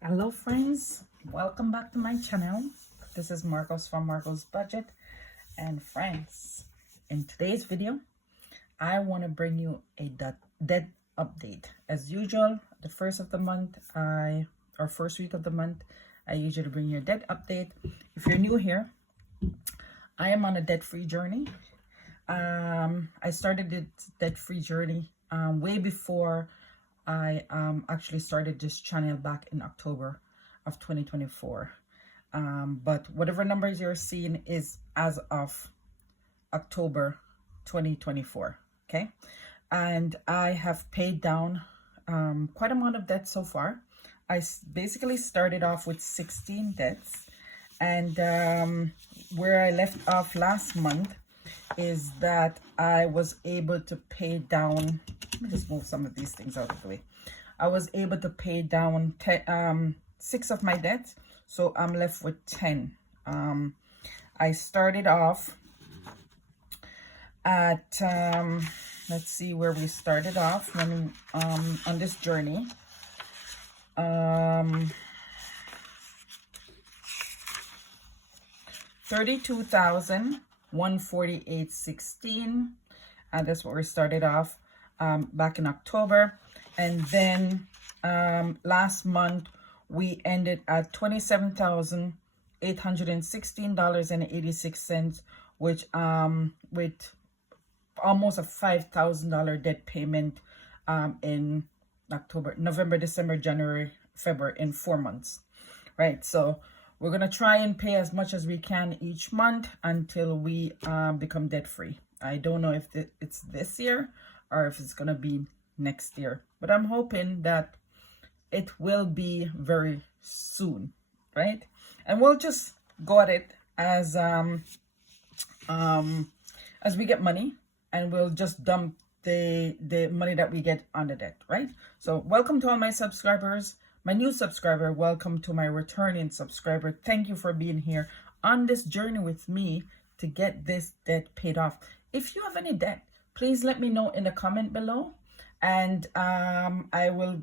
Hello friends, welcome back to my channel. This is Marcos from Marcos Budget. And friends, in today's video I want to bring you a debt update. As usual, the first of the month or first week of the month, I usually bring you a debt update. If you're new here, I am on a debt-free journey. I started this debt-free journey way before I actually started this channel back in October of 2024. But whatever numbers you're seeing is as of October 2024. Okay. And I have paid down quite amount of debt so far. I basically started off with 16 debts. And where I left off last month is that I was able to pay down, let me just move some of these things out of the way. I was able to pay down 6 of my debts, so I'm left with 10. I started off at, let's see where we started off when on this journey. $32,148.16, and that's what we started off back in October. And then last month we ended at $27,816.86, which with almost a $5,000 debt payment in October, November, December, January, February, in 4 months, right? So we're going to try and pay as much as we can each month until we become debt-free. I don't know if it's this year or if it's going to be next year, but I'm hoping that it will be very soon, right? And we'll just go at it as we get money, and we'll just dump the money that we get on the debt, right? So welcome to all my subscribers. My new subscriber, welcome to my returning subscriber. Thank you for being here on this journey with me to get this debt paid off. If you have any debt, please let me know in the comment below, and I will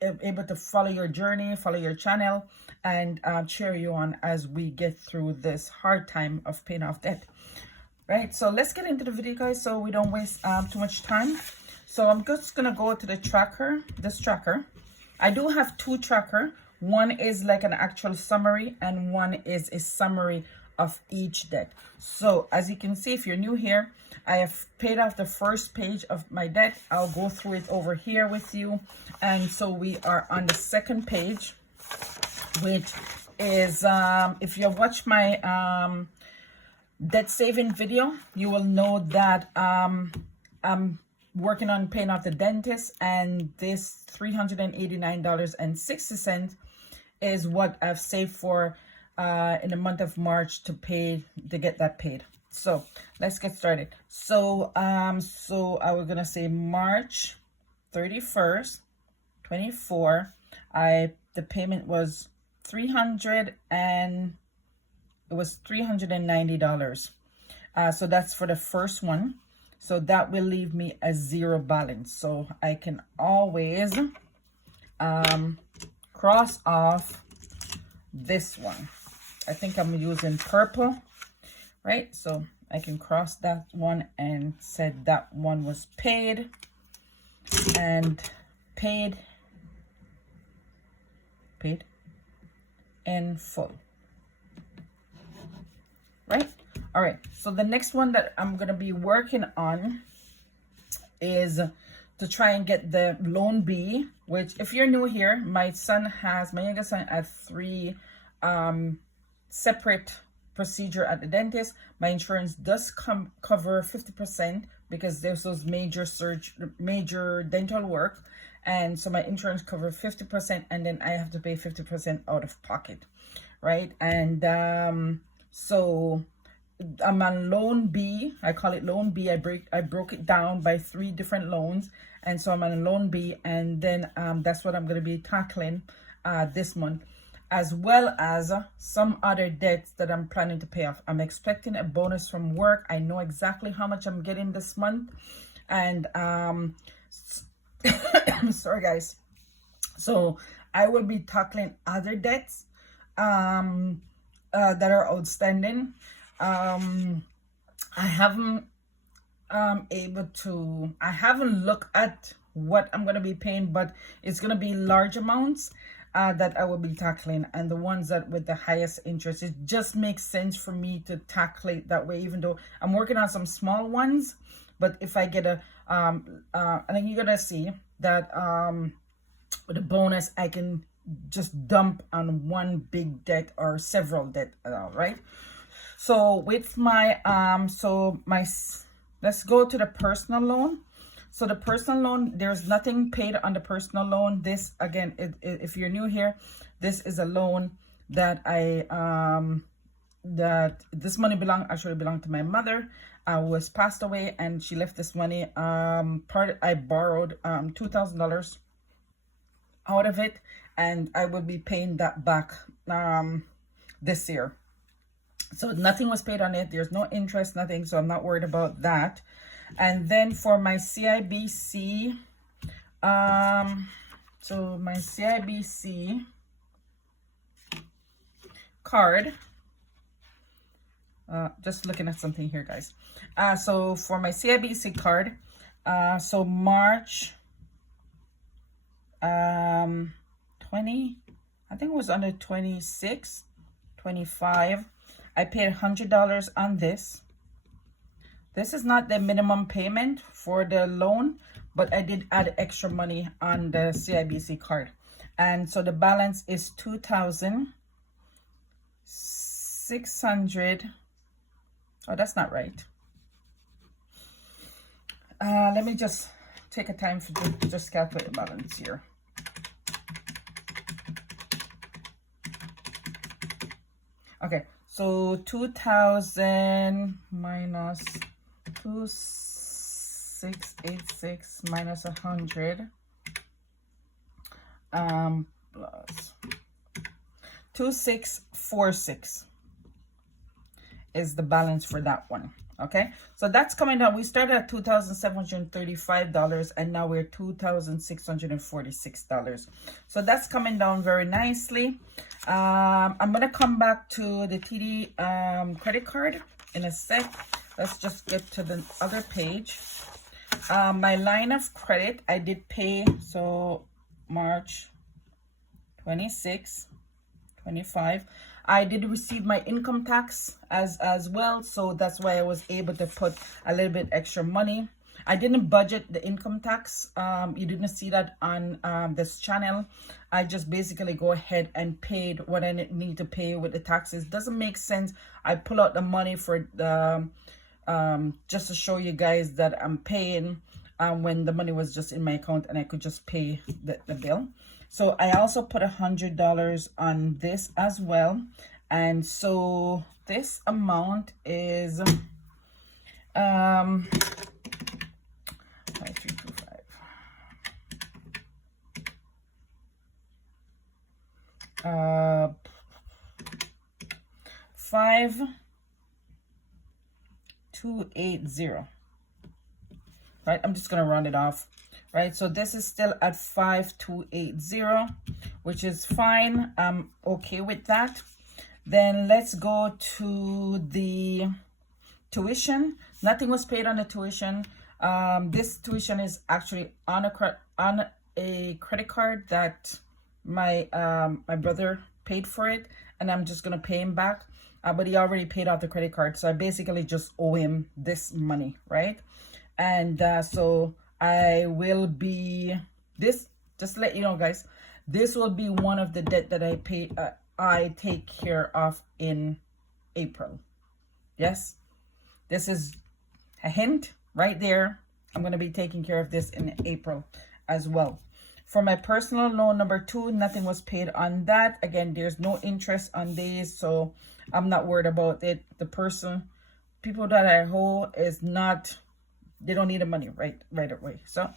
be able to follow your journey, follow your channel, and cheer you on as we get through this hard time of paying off debt. Right, so let's get into the video, guys, so we don't waste too much time. So I'm just gonna go to the tracker, this tracker. I do have 2 tracker. One is like an actual summary, and one is a summary of each debt. So as you can see, if you're new here, I have paid off the first page of my debt. I'll go through it over here with you. And so we are on the second page, which is, if you have watched my debt saving video, you will know that I'm working on paying off the dentist, and this $389.60 is what I've saved for in the month of March to get that paid. So let's get started. So so I was gonna say March 31st 24, the payment was $390. So that's for the first one. So that will leave me a 0 balance. So I can always cross off this one. I think I'm using purple, right? So I can cross that one and said that one was paid and paid in full, right? All right, so the next one that I'm going to be working on is to try and get the loan B, which, if you're new here, my younger son had 3 separate procedure at the dentist. My insurance does cover 50% because this was major dental work. And so my insurance covers 50%, and then I have to pay 50% out of pocket, right? And so I'm on loan B. I call it loan B. I broke it down by 3 different loans, and so I'm on loan B, and then that's what I'm going to be tackling this month, as well as some other debts that I'm planning to pay off. I'm expecting a bonus from work. I know exactly how much I'm getting this month, and sorry guys. So I will be tackling other debts that are outstanding. I haven't I haven't looked at what I'm going to be paying, but it's going to be large amounts that I will be tackling, and the ones that with the highest interest. It just makes sense for me to tackle it that way, even though I'm working on some small ones. But if I get a I think you're gonna see that with the bonus, I can just dump on one big debt or several debt, right? So with my let's go to the personal loan. So the personal loan, there's nothing paid on the personal loan. This again, if you're new here, this is a loan that that this money actually belonged to my mother, who has passed away, and she left this money. I borrowed $2,000 out of it, and I will be paying that back this year. So nothing was paid on it. There's no interest, nothing. So I'm not worried about that. And then for my CIBC, so my CIBC card, just looking at something here, guys. So for my CIBC card, so March 20, I think it was under 26, 25. I paid $100 on this. This is not the minimum payment for the loan, but I did add extra money on the CIBC card. And so the balance is $2,600. Oh, that's not right. Let me just take a time to just calculate the balance here. Okay, so 2,000 minus 2,686 minus 100 plus 2,646 is the balance for that one. Okay, so that's coming down. We started at $2,735, and now we're $2,646. So that's coming down very nicely. I'm gonna come back to the TD credit card in a sec. Let's just get to the other page. My line of credit, I did pay, so March 26, 25. I did receive my income tax as well, so that's why I was able to put a little bit extra money. I didn't budget the income tax. You didn't see that on this channel. I just basically go ahead and paid what I need to pay with the taxes. Doesn't make sense. I pull out the money for the just to show you guys that I'm paying when the money was just in my account and I could just pay the bill. So I also put $100 on this as well. And so this amount is 5,280. Right, I'm just gonna round it off. Right, so this is still at 5,280, which is fine. I'm okay with that. Then let's go to the tuition. Nothing was paid on the tuition. This tuition is actually on a credit card that my my brother paid for it, and I'm just gonna pay him back. But he already paid off the credit card, so I basically just owe him this money, right? And so I will be this. Just to let you know, guys, this will be one of the debt that I pay. I take care of in April. Yes, this is a hint right there. I'm going to be taking care of this in April as well. For my personal loan number 2, nothing was paid on that. Again, there's no interest on these, so I'm not worried about it. The people that I owe is not, they don't need the money right away. So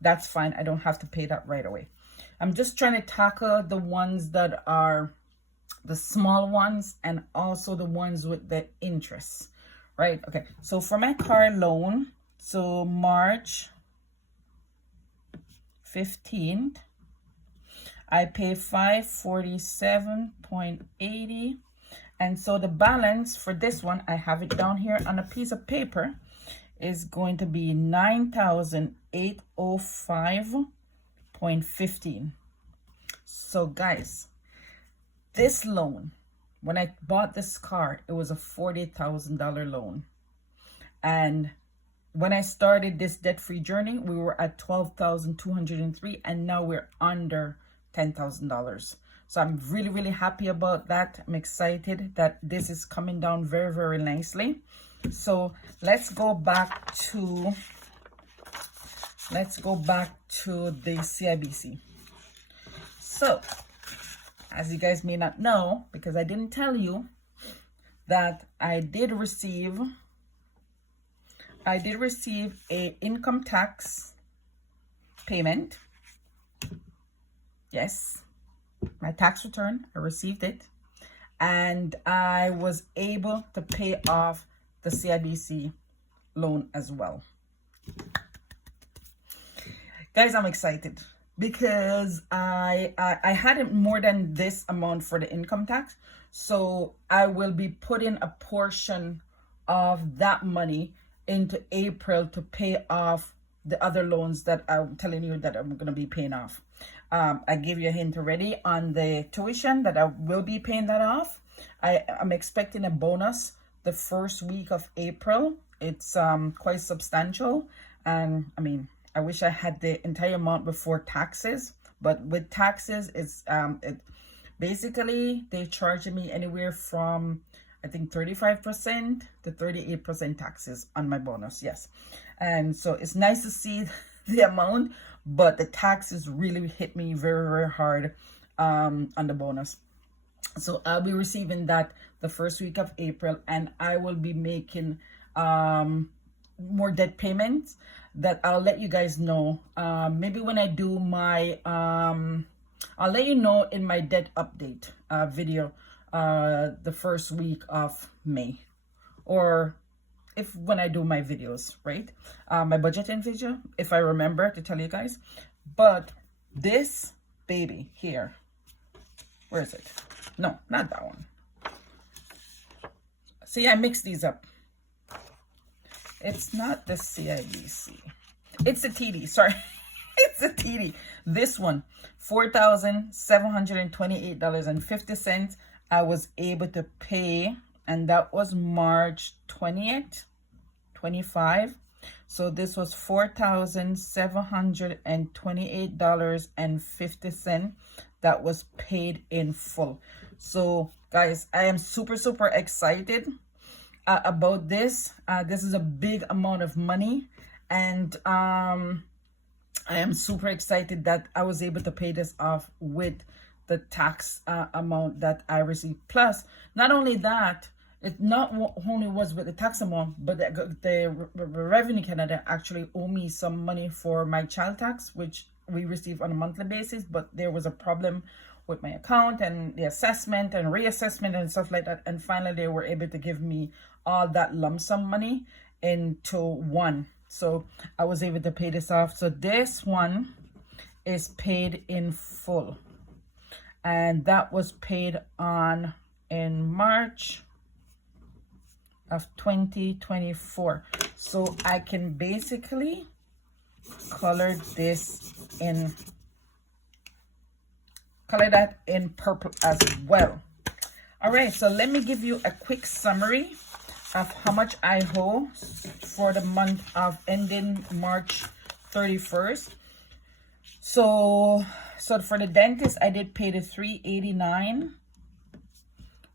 that's fine. I don't have to pay that right away. I'm just trying to tackle the ones that are the small ones and also the ones with the interest, right? Okay, so for my car loan, so March 15th, I pay 547.80. And so the balance for this one, I have it down here on a piece of paper, is going to be 9,805.15. So guys, this loan, when I bought this car, it was a $40,000 loan. And when I started this debt-free journey, we were at $12,203, and now we're under $10,000. So I'm really, really happy about that. I'm excited that this is coming down very, very nicely. So let's go back to the CIBC. So as you guys may not know, because I didn't tell you, that I did receive a income tax payment. Yes, my tax return, I received it, and I was able to pay off the CIBC loan as well. Guys, I'm excited because I had more than this amount for the income tax, so I will be putting a portion of that money into April to pay off the other loans that I'm telling you that I'm going to be paying off. I gave you a hint already on the tuition that I will be paying that off. I'm expecting a bonus the first week of April. It's quite substantial, and I mean, I wish I had the entire amount before taxes, but with taxes, it's basically they're charging me anywhere from, I think, 35% to 38% taxes on my bonus. Yes. And so it's nice to see the amount, but the taxes really hit me very, very hard on the bonus. So I'll be receiving that the first week of April, and I will be making more debt payments that I'll let you guys know. Maybe when I do my, I'll let you know in my debt update video the first week of May, or when I do my videos, right? My budgeting video, if I remember to tell you guys. But this baby here, where is it? No, not that one. See, I mixed these up. It's not the CIBC. It's the TD, sorry. It's the TD. This one, $4,728.50. I was able to pay, and that was March 20th, 25. So this was $4,728.50 that was paid in full. So guys, I am super, super excited about this. This is a big amount of money, and I am super excited that I was able to pay this off with the tax amount that I received. Plus, not only that, it not only was with the tax amount, but the Revenue Canada actually owe me some money for my child tax, which we receive on a monthly basis. But there was a problem with my account and the assessment and reassessment and stuff like that. And finally, they were able to give me all that lump sum money into one. So I was able to pay this off. So this one is paid in full. And that was paid on in March of 2024. So I can basically color this in, color that in purple as well. All right, so let me give you a quick summary of how much I owe for the month of ending March 31st. So for the dentist, I did pay the $389,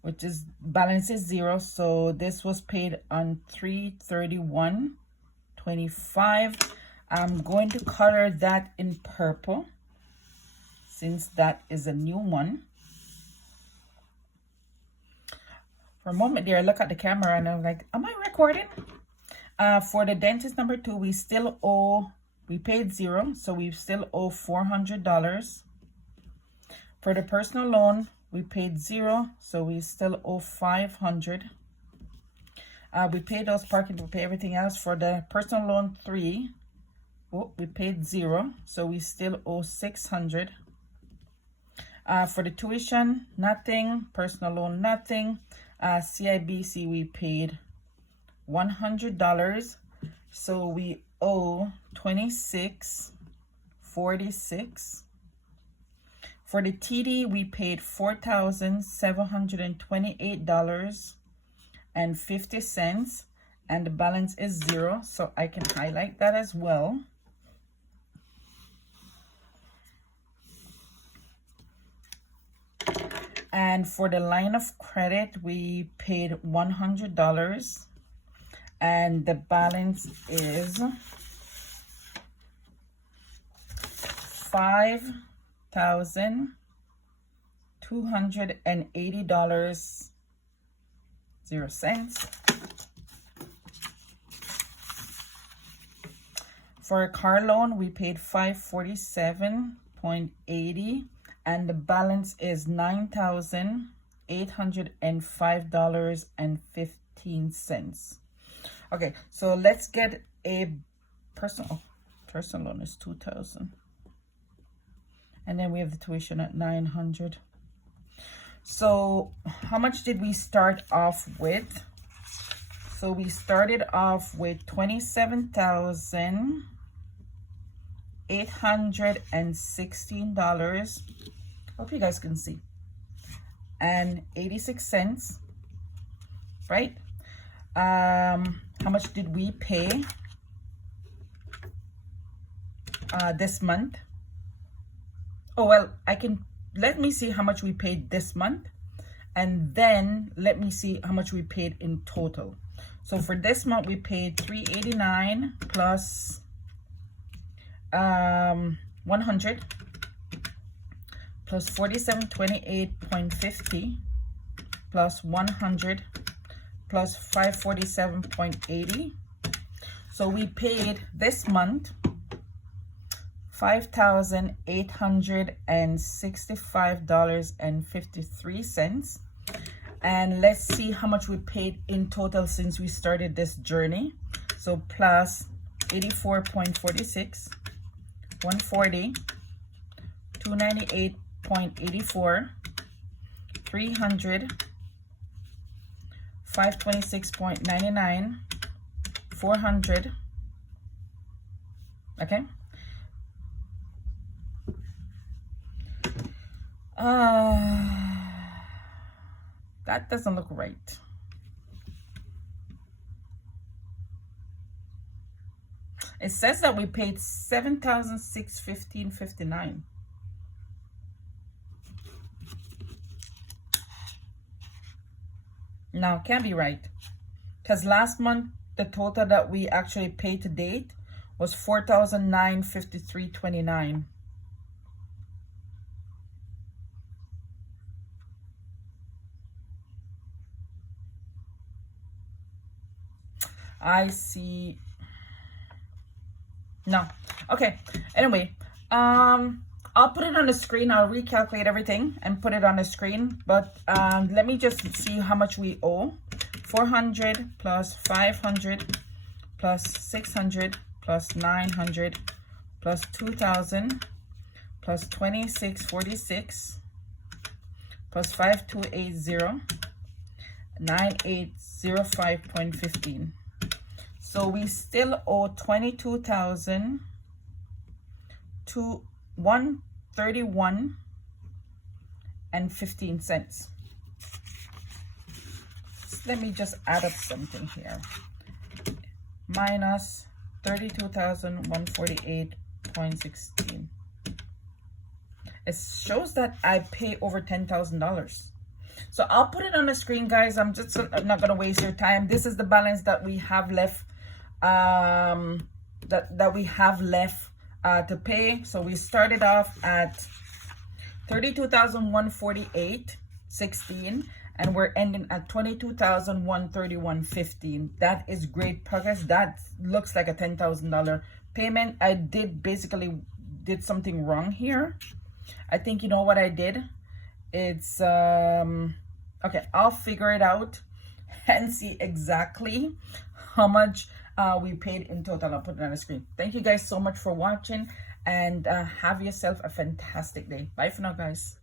which is balance is zero. So this was paid on 3/31/25. I'm going to color that in purple since that is a new one. For a moment there, I look at the camera and I'm like, am I recording? For the dentist number 2, we still owe, we paid zero, so we still owe $400. For the personal loan, we paid zero, so we still owe $500. We paid those parking, we pay everything else. For the personal loan 3, we paid zero, so we still owe $600. For the tuition, nothing. Personal loan, nothing. CIBC, we paid $100. So we owe $26.46. For the TD, we paid $4,728.50, and the balance is 0. So I can highlight that as well. And for the line of credit, we paid $100, and the balance is $5,280.00. For a car loan, we paid $547.80, and the balance is $9,805.15. Okay, so let's get a personal loan is $2,000, and then we have the tuition at $900. So how much did we start off with? So we started off with $27,816. Hope you guys can see. And 86 cents, right? How much did we pay this month? Oh, well, let me see how much we paid this month, and then let me see how much we paid in total. So for this month, we paid $389 plus 100 plus 4728.50 plus 100 plus 547.80. So we paid this month $5,865.53. And let's see how much we paid in total since we started this journey. So plus 84.46, 140, 298.84, 300, 526.99, 400. Okay. That doesn't look right. It says that we paid $7,615.59. No, can't be right. Because last month, the total that we actually paid to date was $4,953.29. I see. No. Okay. Anyway, I'll put it on the screen. I'll recalculate everything and put it on the screen. But let me just see how much we owe. 400 plus 500 plus 600 plus 900 plus 2,000 plus 2646 plus 5280 9805.15. So we still owe 22,000 to 131 and 15 cents. Let me just add up something here. Minus 32,148.16. It shows that I pay over $10,000. So I'll put it on the screen, guys. I'm not gonna waste your time. This is the balance that we have left. That we have left to pay. So we started off at 32,148.16, and we're ending at 22,131.15. That is great progress. That looks like a $10,000 payment. I basically did something wrong here. I think you know what I did. It's okay, I'll figure it out and see exactly how much we paid in total. I'll put it on the screen. Thank you guys so much for watching, and have yourself a fantastic day. Bye for now, guys.